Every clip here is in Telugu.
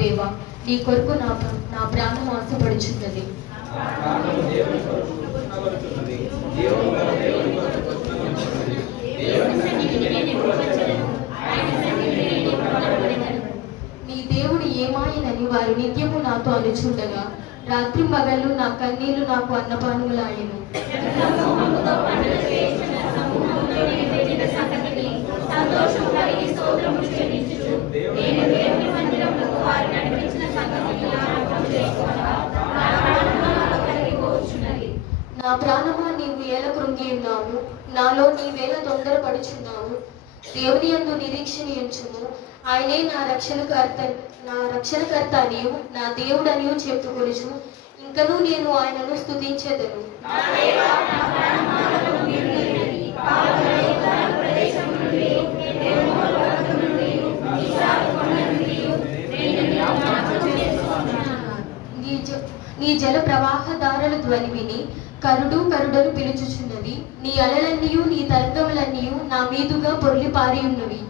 దేవా, నీ కొరకు నా ప్రాణం ఆశపడుచున్నది. నీ దేవుడు ఏమాయనని వారు నిత్యము నాతో అనుచుండగా, రాత్రి మగళ్ళు నా కన్నీళ్లు నాకు అన్నపానములాయెను. నా ప్రాణమా, నీవు ఏల కృంగి ఉన్నావు, నాలో నీవేళ తొందరపడుచున్నావు. దేవుని యందు నిరీక్షణ ఉంచుము, ఆయనే నా రక్షణకర్త అనియు నా దేవుడనియు చెప్పుకొనుచు ఇంకనూ నేను ఆయనను స్తుతించెదను. నీ జల ప్రవాహదారుల ధ్వని విని కరుడను పిలుచుచున్నది. నీ అలలన్నీయు నీ తరంగములన్నీయు నా మీదుగా పొర్లి పారి ఉన్నవి.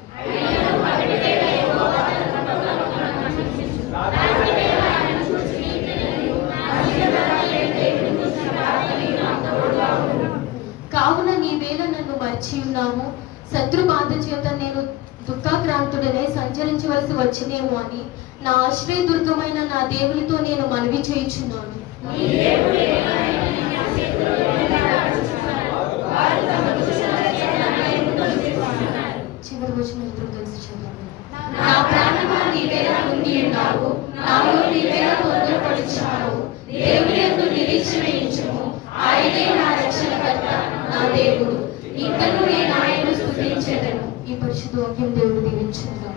కావున నీవేళ నన్ను మర్చి ఉన్నాము, శత్రు బాధ చేత నేను దుఃఖాక్రాంతుడనే సంచరించవలసి వచ్చినేమో అని నా ఆశ్రయదుర్గమైన నా దేవునితో నేను మనవి చేయుచున్నాను. చివరి వచనం తెలిసి చదవండి. నా ప్రాణమా, నీవేళ కృంగి ఉన్నావు, నాలో నీవేళ తొందరపడుచున్నావు. దేవుని యందు నిరీక్షణ ఉంచుము, ఆయనే నా రక్షణకర్త, నా దేవుడు, ఇంకనూ నేను ఆయనను స్తుతించెదను. ఈ పరిశుద్ధ వాక్యం దేవుడు దీవించుగాక.